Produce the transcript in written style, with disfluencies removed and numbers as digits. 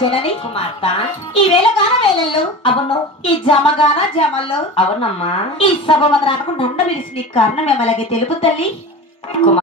జనని కుమార్త ఈ వేళగాన వేళల్లో అవును ఈ జమగాన జమల్లో అవునమ్మా ఈ సభ మందరానికి నండ విరిసి నీ కారణం ఏమలాగే తెలుపు తల్లి.